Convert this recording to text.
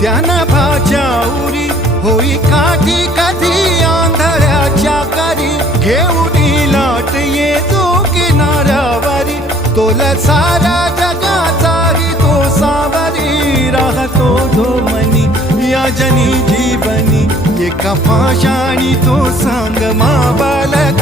ज्ञानभाच्या उरी होई काठी कधी आंधळ्याच्या करी घेऊन लाट येतो किनाऱ्यावरी तोला सारा जगाचाही तो सावरी राहतो धोमनी या जनी जीवनी एका पाशाणी तो सांग मा बालक